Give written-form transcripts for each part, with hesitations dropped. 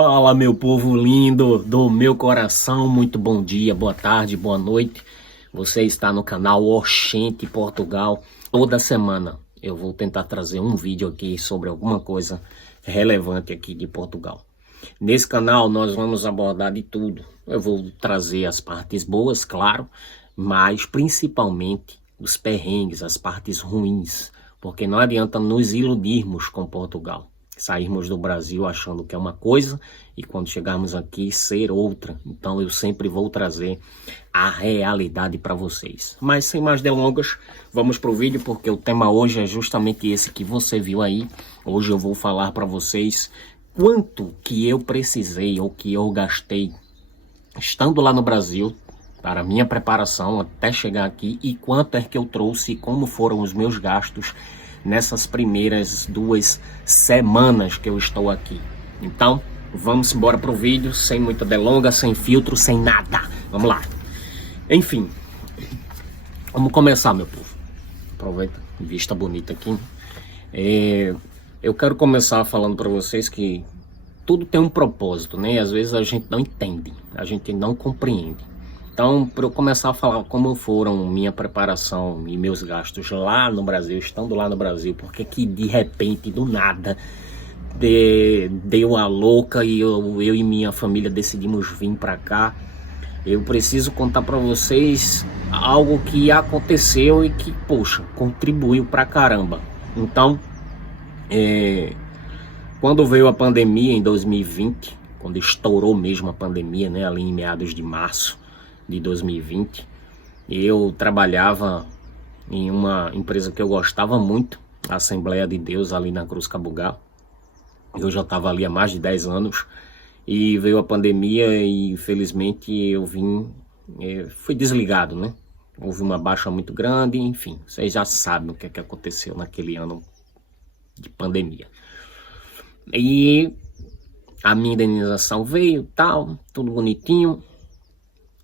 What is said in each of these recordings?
Fala, meu povo lindo do meu coração, muito bom dia, boa tarde, boa noite. Você está no canal Oxente Portugal. Toda semana eu vou tentar trazer um vídeo aqui sobre alguma coisa relevante aqui de Portugal. Nesse canal nós vamos abordar de tudo. Eu vou trazer as partes boas, claro, mas principalmente os perrengues, as partes ruins, porque não adianta nos iludirmos com Portugal. Sairmos do Brasil achando que é uma coisa e quando chegarmos aqui ser outra. Então eu sempre vou trazer a realidade para vocês. Mas sem mais delongas, vamos para o vídeo, porque o tema hoje é justamente esse que você viu aí. Hoje eu vou falar para vocês quanto que eu precisei ou que eu gastei estando lá no Brasil para minha preparação até chegar aqui e quanto é que eu trouxe e como foram os meus gastos nessas primeiras 2 semanas que eu estou aqui. Então, vamos embora pro vídeo, sem muita delonga, sem filtro, sem nada. Vamos lá. Enfim, vamos começar, meu povo. Aproveita, vista bonita aqui. Eu quero começar falando para vocês que tudo tem um propósito, né? E às vezes a gente não entende, a gente não compreende. Então, para eu começar a falar como foram minha preparação e meus gastos lá no Brasil, estando lá no Brasil, porque que de repente, do nada, deu a louca e eu e minha família decidimos vir para cá. Eu preciso contar para vocês algo que aconteceu e que, poxa, contribuiu pra caramba. Então, quando veio a pandemia em 2020, quando estourou mesmo a pandemia, né, ali em meados de março de 2020, eu trabalhava em uma empresa que eu gostava muito, a Assembleia de Deus, ali na Cruz Cabugá. Eu já estava ali há mais de 10 anos e veio a pandemia e infelizmente eu fui desligado, né? Houve uma baixa muito grande, enfim, vocês já sabem o que é que aconteceu naquele ano de pandemia. E a minha indenização veio, tal, tudo bonitinho.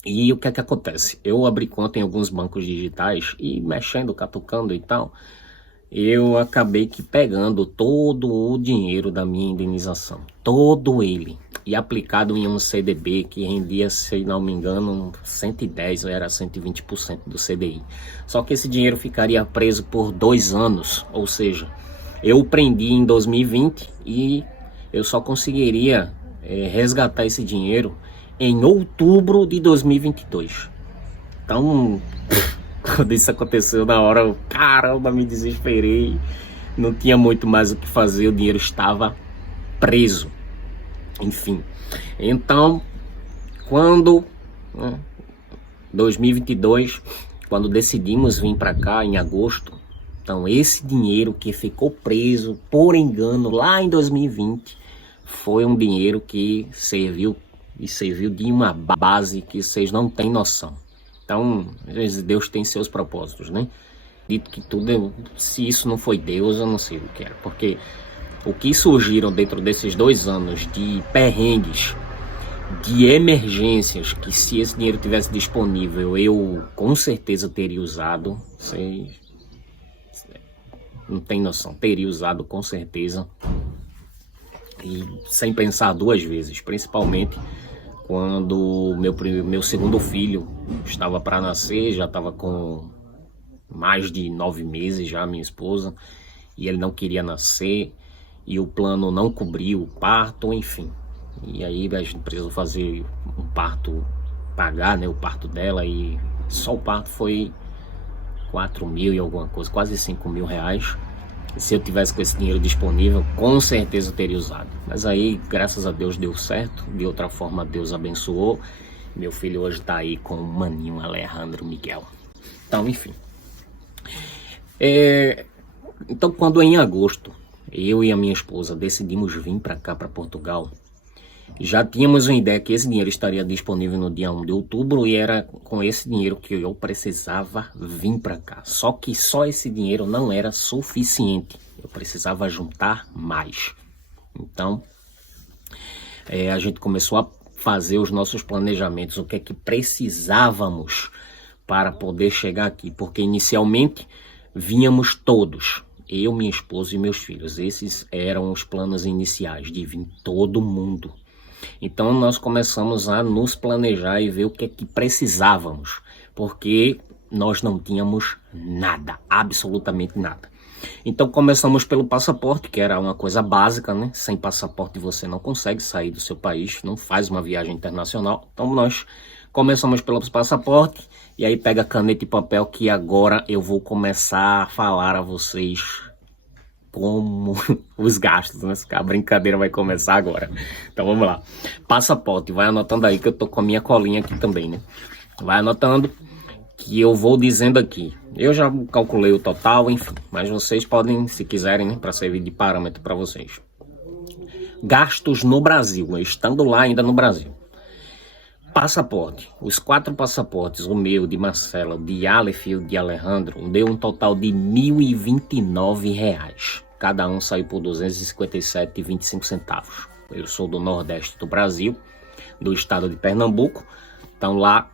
E o que é que acontece? Eu abri conta em alguns bancos digitais e mexendo, catucando e tal, eu acabei que pegando todo o dinheiro da minha indenização, todo ele, e aplicado em um CDB que rendia, se não me engano, 110 ou era 120% do CDI. Só que esse dinheiro ficaria preso por 2 anos, ou seja, eu prendi em 2020 e eu só conseguiria resgatar esse dinheiro em outubro de 2022. Então, quando isso aconteceu, na hora eu, caramba, me desesperei, não tinha muito mais o que fazer, o dinheiro estava preso. Enfim, então, quando 2022, quando decidimos vir para cá em agosto, então esse dinheiro que ficou preso por engano lá em 2020 foi um dinheiro que serviu de uma base que vocês não têm noção. Então, às vezes Deus tem seus propósitos, né? Dito que tudo, se isso não foi Deus, eu não sei o que era. Porque o que surgiram dentro desses 2 anos de perrengues, de emergências, que se esse dinheiro tivesse disponível, eu com certeza teria usado. Vocês não tem noção, teria usado com certeza. E sem pensar 2 vezes, principalmente quando meu segundo filho estava para nascer, já estava com mais de 9 meses já, minha esposa, e ele não queria nascer, e o plano não cobriu o parto, enfim. E aí a gente precisou fazer um parto, pagar, né, o parto dela, e só o parto foi 4 mil e alguma coisa, quase 5 mil reais. Se eu tivesse com esse dinheiro disponível, com certeza eu teria usado. Mas aí, graças a Deus, deu certo. De outra forma, Deus abençoou. Meu filho hoje está aí com o maninho Alejandro Miguel. Então, enfim. Então, quando em agosto, eu e a minha esposa decidimos vir para cá, para Portugal, já tínhamos uma ideia que esse dinheiro estaria disponível no dia 1 de outubro e era com esse dinheiro que eu precisava vir para cá. Só que só esse dinheiro não era suficiente. Eu precisava juntar mais. Então, a gente começou a fazer os nossos planejamentos, o que é que precisávamos para poder chegar aqui. Porque inicialmente vínhamos todos, eu, minha esposa e meus filhos. Esses eram os planos iniciais, de vir todo mundo. Então nós começamos a nos planejar e ver o que é que precisávamos, porque nós não tínhamos nada, absolutamente nada. Então começamos pelo passaporte, que era uma coisa básica, né? Sem passaporte você não consegue sair do seu país, não faz uma viagem internacional. Então nós começamos pelo passaporte, e aí pega caneta e papel, que agora eu vou começar a falar a vocês como os gastos, né? A brincadeira vai começar agora. Então vamos lá. Passaporte, vai anotando aí que eu tô com a minha colinha aqui também, né? Vai anotando que eu vou dizendo aqui. Eu já calculei o total, enfim, mas vocês podem, se quiserem, né, para servir de parâmetro para vocês. Gastos no Brasil, estando lá ainda no Brasil. Passaporte, os 4 passaportes, o meu, de Marcela, de Aleph e o de Alejandro, deu um total de R$ 1.029. Cada um saiu por R$ 257,25. Eu sou do Nordeste do Brasil, do estado de Pernambuco, então lá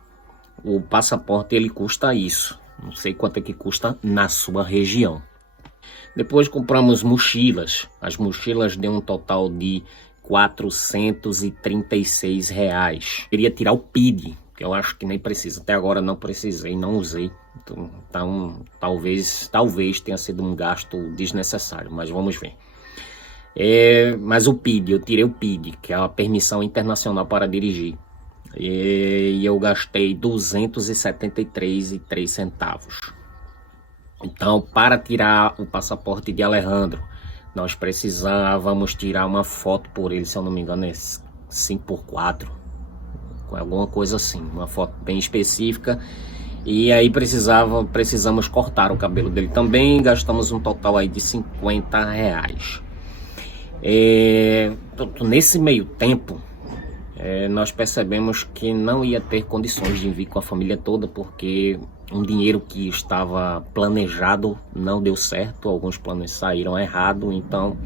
o passaporte ele custa isso. Não sei quanto é que custa na sua região. Depois compramos mochilas. As mochilas deu um total de R$ 436. Queria tirar o PID, que eu acho que nem precisa. Até agora não precisei, não usei. Então talvez tenha sido um gasto desnecessário, mas vamos ver. Mas o PID, eu tirei o PID, que é a permissão internacional para dirigir. E eu gastei R$ 273,03. Então, para tirar o passaporte de Alejandro, nós precisávamos tirar uma foto por ele, se eu não me engano é 5x4, alguma coisa assim, uma foto bem específica. E aí precisamos cortar o cabelo dele também, gastamos um total aí de R$ 50. Nesse meio tempo, nós percebemos que não ia ter condições de vir com a família toda, porque um dinheiro que estava planejado não deu certo, alguns planos saíram errado, então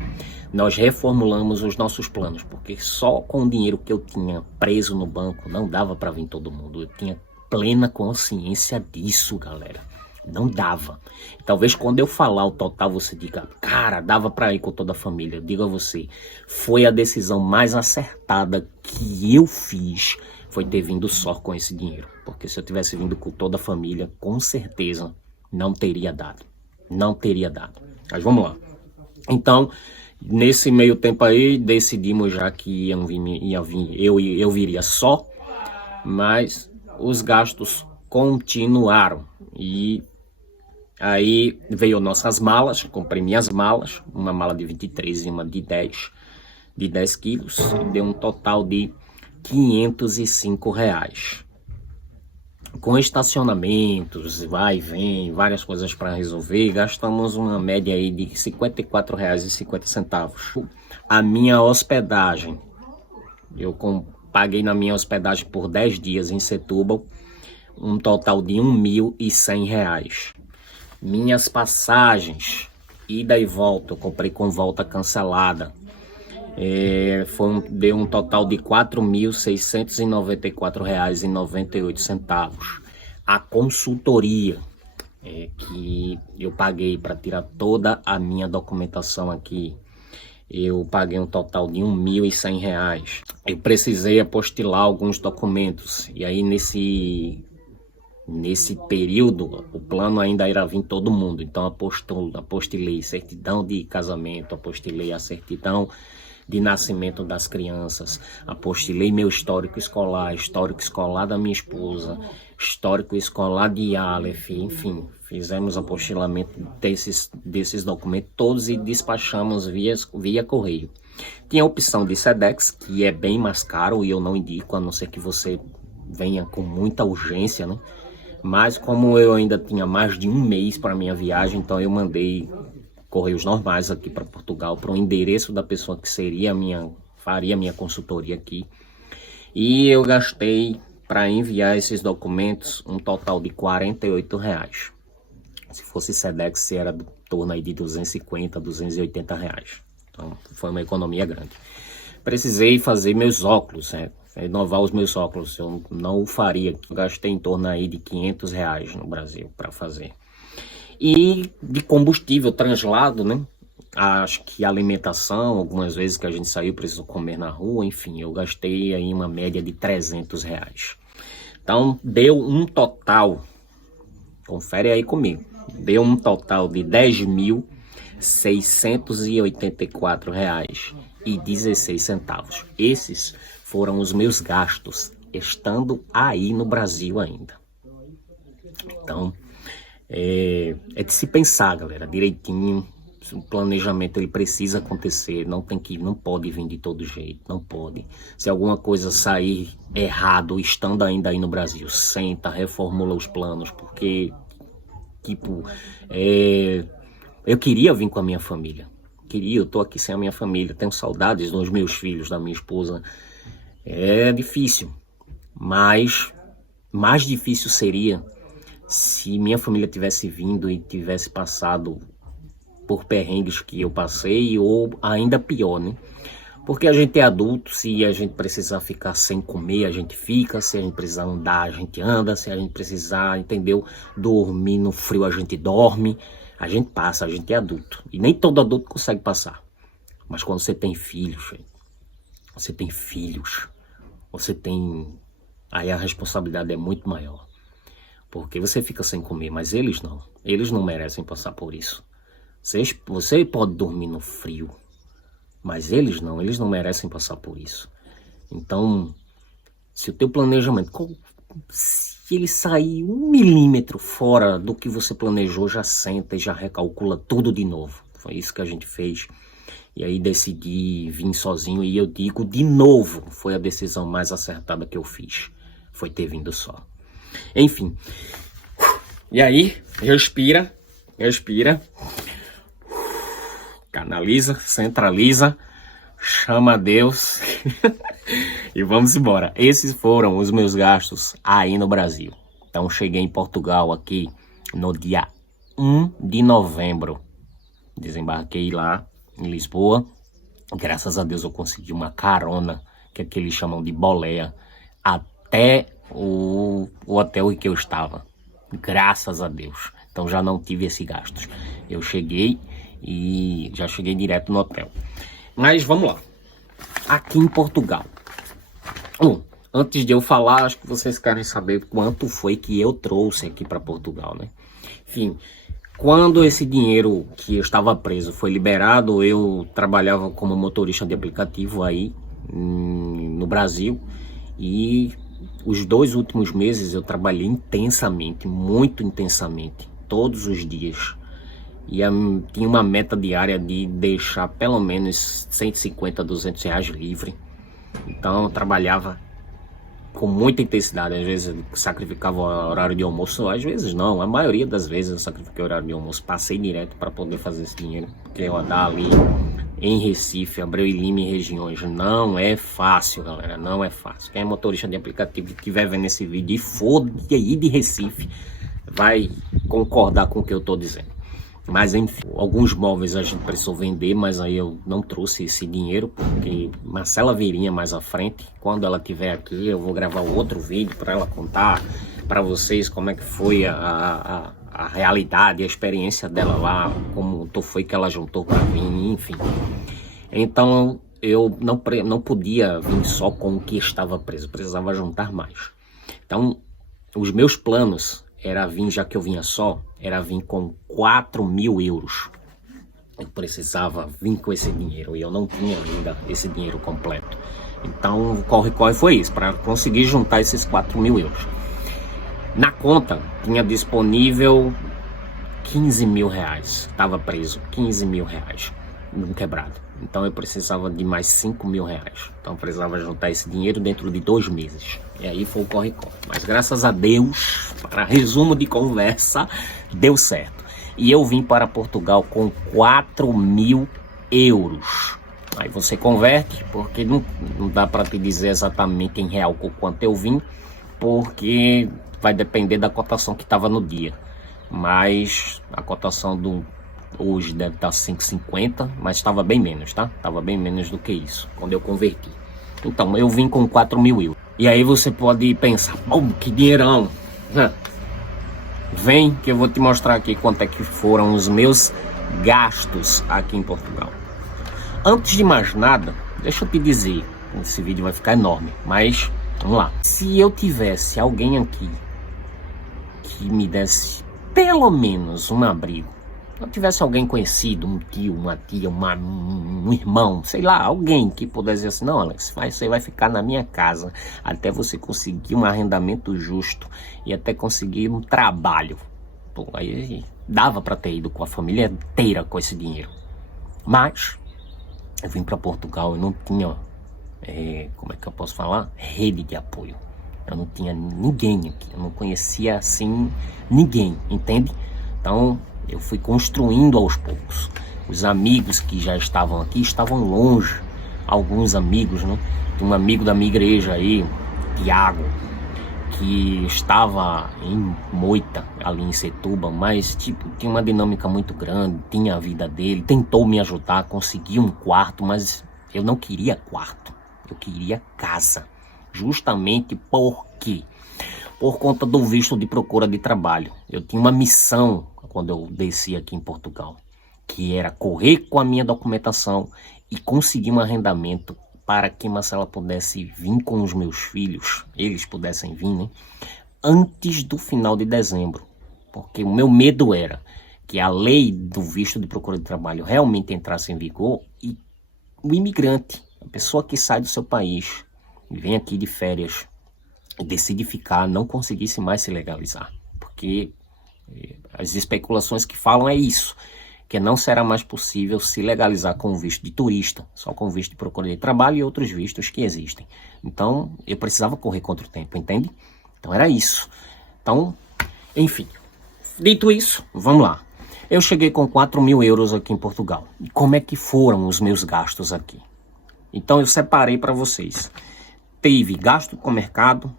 nós reformulamos os nossos planos, porque só com o dinheiro que eu tinha preso no banco não dava para vir todo mundo. Eu tinha plena consciência disso, galera. Não dava. Talvez quando eu falar o total você diga, cara, dava para ir com toda a família. Eu digo a você, foi a decisão mais acertada que eu fiz, foi ter vindo só com esse dinheiro. Porque se eu tivesse vindo com toda a família, com certeza não teria dado. Não teria dado. Mas vamos lá. Então, nesse meio tempo aí, decidimos já que eu viria só, mas os gastos continuaram. E aí veio nossas malas, comprei minhas malas, uma mala de 23 e uma de 10 quilos, e deu um total de R$ 505. Com estacionamentos, vai e vem, várias coisas para resolver, gastamos uma média aí de R$ 54,50. A minha hospedagem, eu paguei na minha hospedagem por 10 dias em Setúbal, um total de R$ 1.100. Minhas passagens, ida e volta, eu comprei com volta cancelada, deu um total de R$ 4.694,98. A consultoria, que eu paguei para tirar toda a minha documentação aqui, eu paguei um total de R$ 1.100. Eu precisei apostilar alguns documentos, e aí nesse período, o plano ainda era vir todo mundo, então apostilei certidão de casamento, apostilei a certidão de nascimento das crianças, apostilei meu histórico escolar da minha esposa, histórico escolar de Aleph, enfim, fizemos apostilamento desses documentos todos e despachamos via correio. Tinha a opção de Sedex, que é bem mais caro e eu não indico, a não ser que você venha com muita urgência, né? Mas como eu ainda tinha mais de um mês para minha viagem, então eu mandei correios normais aqui para Portugal, para o endereço da pessoa que faria minha consultoria aqui. E eu gastei para enviar esses documentos um total de R$ 48. Se fosse Sedex, era do torno aí de R$ 250, R$ 280. Então foi uma economia grande. Precisei fazer meus óculos, renovar os meus óculos, eu não o faria. Gastei em torno aí de R$ 500 no Brasil para fazer. E de combustível, translado, né? Acho que alimentação, algumas vezes que a gente saiu, precisou comer na rua, enfim, eu gastei aí uma média de R$ 300. Então, deu um total, confere aí comigo, deu um total de R$ 10.684,16. Esses foram os meus gastos, estando aí no Brasil ainda. Então, é de se pensar, galera, direitinho. O planejamento ele precisa acontecer, não pode vir de todo jeito, não pode. Se alguma coisa sair errado, estando ainda aí no Brasil, senta, reformula os planos, porque, tipo, eu queria vir com a minha família, eu tô aqui sem a minha família, tenho saudades dos meus filhos, da minha esposa, é difícil, mas mais difícil seria se minha família tivesse vindo e tivesse passado por perrengues que eu passei, ou ainda pior, né? Porque a gente é adulto, se a gente precisar ficar sem comer, a gente fica, se a gente precisar andar, a gente anda, se a gente precisar, entendeu? Dormir no frio, a gente dorme, a gente passa, a gente é adulto. E nem todo adulto consegue passar. Mas quando você tem filhos, aí a responsabilidade é muito maior. Porque você fica sem comer, mas eles não merecem passar por isso. Você pode dormir no frio, mas eles não merecem passar por isso. Então, se o teu planejamento, se ele sair 1 milímetro fora do que você planejou, já senta e já recalcula tudo de novo. Foi isso que a gente fez. E aí decidi vir sozinho, e eu digo de novo, foi a decisão mais acertada que eu fiz. Foi ter vindo só. Enfim. E aí, respira. Canaliza, centraliza, chama Deus e vamos embora. Esses foram os meus gastos aí no Brasil. Então cheguei em Portugal aqui no dia 1 de novembro. Desembarquei lá em Lisboa. Graças a Deus eu consegui uma carona, que aqui eles chamam de boleia, até o hotel em que eu estava. Graças a Deus. Então já não tive esse gasto. Eu cheguei e já cheguei direto no hotel. Mas vamos lá. Aqui em Portugal. Antes de eu falar, acho que vocês querem saber quanto foi que eu trouxe aqui para Portugal, né? Enfim, quando esse dinheiro que eu estava preso foi liberado, eu trabalhava como motorista de aplicativo aí no Brasil. E os 2 últimos meses eu trabalhei intensamente, muito intensamente, todos os dias. E tinha uma meta diária de deixar pelo menos 150, 200 reais livre. Então eu trabalhava com muita intensidade. Às vezes eu sacrificava o horário de almoço, às vezes não, a maioria das vezes eu sacrifiquei o horário de almoço. Passei direto para poder fazer esse dinheiro, porque eu andar ali em Recife, Abreu e Lima e regiões não é fácil, galera, não é fácil. Quem é motorista de aplicativo que estiver vendo esse vídeo e for aí de Recife vai concordar com o que eu estou dizendo. Mas enfim, alguns móveis a gente precisou vender, mas aí eu não trouxe esse dinheiro, porque Marcela viria mais à frente. Quando ela estiver aqui, eu vou gravar outro vídeo para ela contar para vocês como é que foi a realidade, a experiência dela lá, como foi que ela juntou para mim, enfim. Então eu não podia vir só com o que estava preso, precisava juntar mais. Então os meus planos era vir, já que eu vinha só, era vir com 4.000 euros. Eu precisava vir com esse dinheiro e eu não tinha ainda esse dinheiro completo. Então o corre-corre foi isso, para conseguir juntar esses 4.000 euros. Na conta tinha disponível 15.000 reais, estava preso 15.000 reais num quebrado. Então eu precisava de mais 5.000 reais. Então eu precisava juntar esse dinheiro dentro de 2 meses. E aí foi o corre-corre. Mas graças a Deus, para resumo de conversa, deu certo. E eu vim para Portugal com 4.000 euros. Aí você converte, porque não dá para te dizer exatamente em real com quanto eu vim, porque vai depender da cotação que estava no dia. Mas a cotação hoje deve estar 5,50, mas estava bem menos, tá? Estava bem menos do que isso, quando eu converti. Então, eu vim com 4.000 euros. E aí você pode pensar, que dinheirão. Vem que eu vou te mostrar aqui quanto é que foram os meus gastos aqui em Portugal. Antes de mais nada, deixa eu te dizer, esse vídeo vai ficar enorme, mas vamos lá. Se eu tivesse alguém aqui que me desse pelo menos um abrigo, se eu tivesse alguém conhecido, um tio, uma tia, um irmão, sei lá, alguém que pudesse dizer assim, não, Alex, você vai ficar na minha casa até você conseguir um arrendamento justo e até conseguir um trabalho. Pô, aí dava para ter ido com a família inteira com esse dinheiro. Mas eu vim para Portugal e não tinha, como é que eu posso falar? Rede de apoio. Eu não tinha ninguém aqui, eu não conhecia assim ninguém, entende? Então eu fui construindo aos poucos. Os amigos que já estavam aqui estavam longe. Alguns amigos, né? Tem um amigo da minha igreja aí, Tiago, que estava em Moita, ali em Setúbal, mas tipo, tinha uma dinâmica muito grande, tinha a vida dele, tentou me ajudar, conseguiu um quarto, mas eu não queria quarto, eu queria casa. Justamente porque, por conta do visto de procura de trabalho, eu tinha uma missão quando eu desci aqui em Portugal, que era correr com a minha documentação e conseguir um arrendamento para que Marcela pudesse vir com os meus filhos, eles pudessem vir, né, antes do final de dezembro. Porque o meu medo era que a lei do visto de procura de trabalho realmente entrasse em vigor e o imigrante, a pessoa que sai do seu país e vem aqui de férias e decide ficar, não conseguisse mais se legalizar. Porque as especulações que falam é isso, que não será mais possível se legalizar com o visto de turista, só com o visto de procura de trabalho e outros vistos que existem. Então, eu precisava correr contra o tempo, entende? Então, era isso. Então, enfim, dito isso, vamos lá. Eu cheguei com 4.000 euros aqui em Portugal. E como é que foram os meus gastos aqui? Então, eu separei para vocês. Tive gasto com mercado,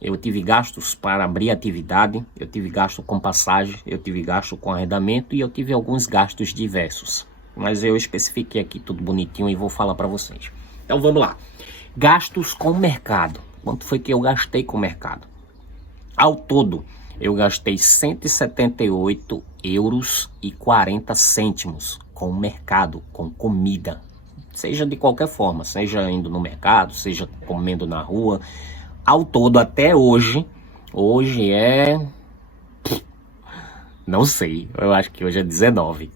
eu tive gastos para abrir atividade, eu tive gasto com passagem, eu tive gasto com arrendamento e eu tive alguns gastos diversos. Mas eu especifiquei aqui tudo bonitinho e vou falar para vocês. Então vamos lá. Gastos com mercado. Quanto foi que eu gastei com mercado? Ao todo, eu gastei 178 euros e 40 cêntimos com mercado, com comida. Seja de qualquer forma, seja indo no mercado, seja comendo na rua. Ao todo, até hoje é... não sei, eu acho que hoje é 19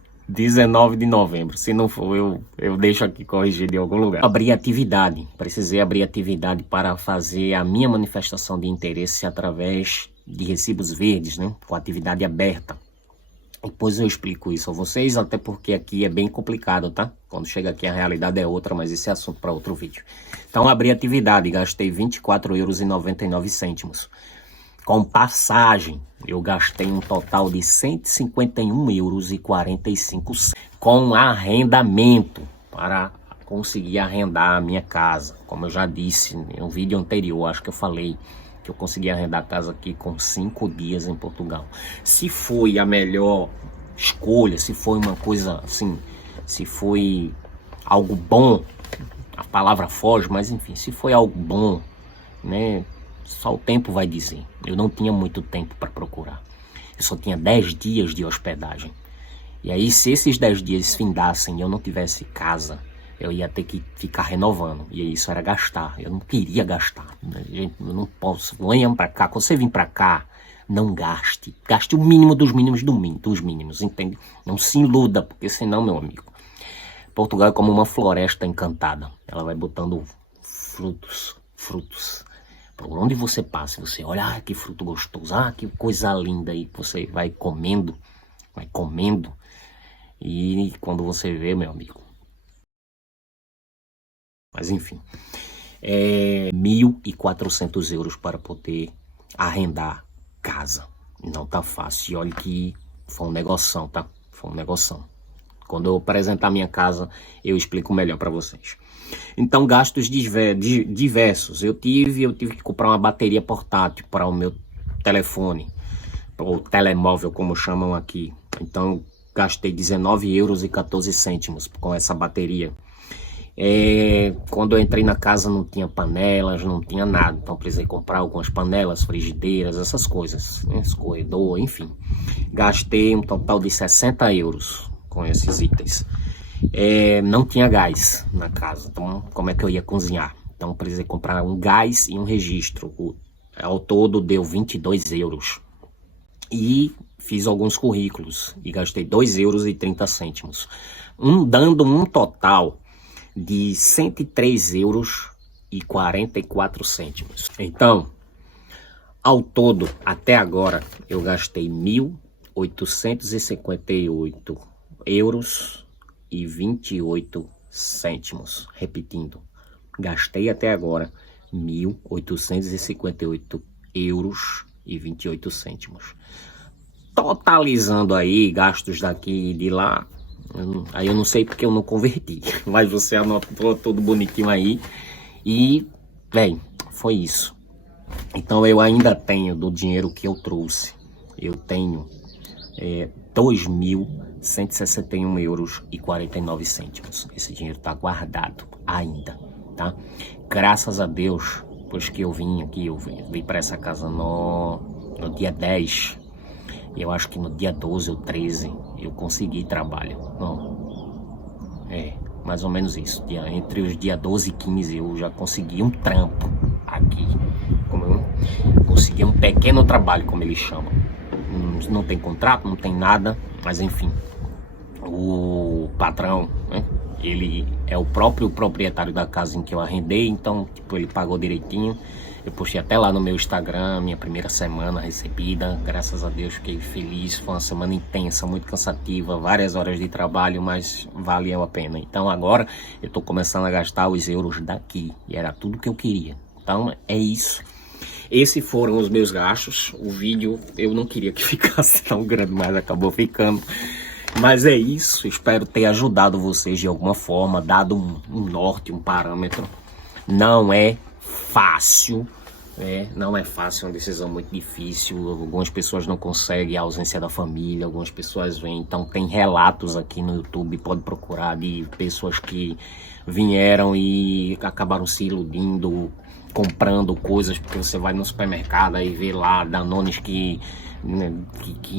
de novembro. Se não for, eu deixo aqui corrigir de algum lugar. Abri atividade, precisei abrir atividade para fazer a minha manifestação de interesse através de recibos verdes, né? Com atividade aberta. Depois eu explico isso a vocês, até porque aqui é bem complicado, tá? Quando chega aqui a realidade é outra, mas esse é assunto para outro vídeo. Então abri atividade, gastei 24,99 euros. Com passagem, eu gastei um total de 151,45 euros. Com arrendamento, para conseguir arrendar a minha casa. Como eu já disse em um vídeo anterior, acho que eu falei que eu consegui arrendar a casa aqui com 5 dias em Portugal. Se foi a melhor escolha, se foi uma coisa assim, se foi algo bom, a palavra foge, mas enfim, se foi algo bom, né, só o tempo vai dizer. Eu não tinha muito tempo para procurar. Eu só tinha 10 dias de hospedagem. E aí, se esses 10 dias findassem e eu não tivesse casa, eu ia ter que ficar renovando. E isso era gastar. Eu não queria gastar. Gente, eu não posso. Venham para cá. Quando você vir para cá, não gaste. Gaste o mínimo dos mínimos dos mínimos, entende? Não se iluda, porque senão, meu amigo, Portugal é como uma floresta encantada. Ela vai botando frutos. Por onde você passa, você olha, ah, que fruto gostoso, ah, que coisa linda. E você vai comendo. E quando você vê, meu amigo, mas enfim, 1.400 euros para poder arrendar casa. Não tá fácil. E olha que foi um negoção, tá? Foi um negoção. Quando eu apresentar minha casa, eu explico melhor para vocês. Então, gastos diversos. Eu tive que comprar uma bateria portátil para o meu telefone, ou telemóvel, como chamam aqui. Então, gastei 19,14 euros com essa bateria. Quando eu entrei na casa não tinha panelas, não tinha nada, então precisei comprar algumas panelas, frigideiras, essas coisas, né? Escorredor, enfim. Gastei um total de 60 euros com esses itens. Não tinha gás na casa, então como é que eu ia cozinhar? Então precisei comprar um gás e um registro. Ao todo deu 22 euros. E fiz alguns currículos e gastei 2,30 euros. Dando um total de 103,44 euros. Então, ao todo, até agora, eu gastei 1.858 euros e 28 cêntimos. Repetindo, gastei até agora 1.858 euros e 28 cêntimos. Totalizando aí gastos daqui e de lá, aí eu não sei porque eu não converti, mas você anotou tudo bonitinho aí e, bem, foi isso. Então eu ainda tenho do dinheiro que eu trouxe, eu tenho 2.161 euros e 49 cêntimos. Esse dinheiro tá guardado ainda, tá? Graças a Deus, pois que eu vim aqui, eu vim para essa casa no dia 10. Eu acho que no dia 12 ou 13 eu consegui trabalho. Não, mais ou menos isso. Entre os dias 12 e 15 eu já consegui um trampo aqui. Consegui um pequeno trabalho, como eles chamam. Não tem contrato, não tem nada, mas enfim. O patrão, né? Ele é o próprio proprietário da casa em que eu arrendei, então tipo, ele pagou direitinho. Eu postei até lá no meu Instagram, minha primeira semana recebida, graças a Deus fiquei feliz, foi uma semana intensa, muito cansativa, várias horas de trabalho, mas valeu a pena. Então agora eu tô começando a gastar os euros daqui, e era tudo que eu queria. Então é isso. Esses foram os meus gastos. O vídeo eu não queria que ficasse tão grande, mas acabou ficando. Mas é isso, espero ter ajudado vocês de alguma forma, dado um norte, um parâmetro. Não é fácil, não é fácil, é uma decisão muito difícil. Algumas pessoas não conseguem a ausência da família, algumas pessoas vêm. Então tem relatos aqui no YouTube, pode procurar, de pessoas que vieram e acabaram se iludindo, comprando coisas, porque você vai no supermercado e vê lá Danones que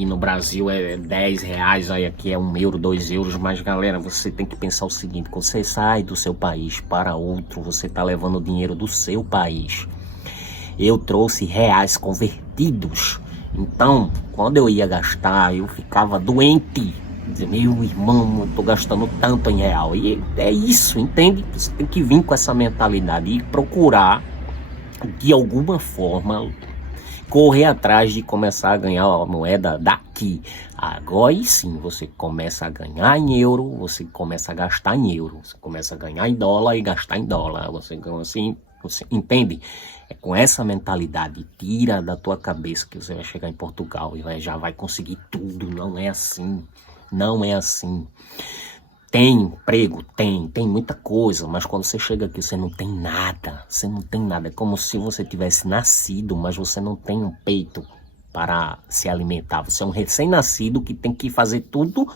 no Brasil é 10 reais, aí aqui é 1 euro, 2 euros, mas galera, você tem que pensar o seguinte: quando você sai do seu país para outro, você tá levando o dinheiro do seu país. Eu trouxe reais convertidos, então quando eu ia gastar, eu ficava doente. Meu irmão, eu tô gastando tanto em real, e é isso, entende? Você tem que vir com essa mentalidade e procurar de alguma forma correr atrás de começar a ganhar a moeda daqui. Agora sim, você começa a ganhar em euro, você começa a gastar em euro, você começa a ganhar em dólar e gastar em dólar. Você entende? É com essa mentalidade, tira da tua cabeça que você vai chegar em Portugal e já vai conseguir tudo. Não é assim, não é assim. Tem emprego? Tem muita coisa, mas quando você chega aqui você não tem nada, é como se você tivesse nascido, mas você não tem um peito para se alimentar. Você é um recém-nascido que tem que fazer tudo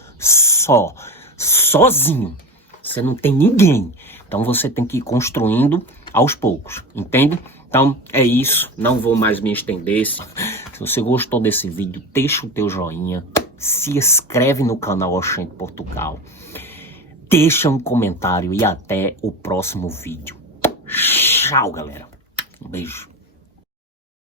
sozinho, você não tem ninguém, então você tem que ir construindo aos poucos, entende? Então é isso, não vou mais me estender. Se você gostou desse vídeo, deixa o teu joinha, se inscreve no canal Oxente Portugal, deixa um comentário e até o próximo vídeo. Tchau, galera. Um beijo.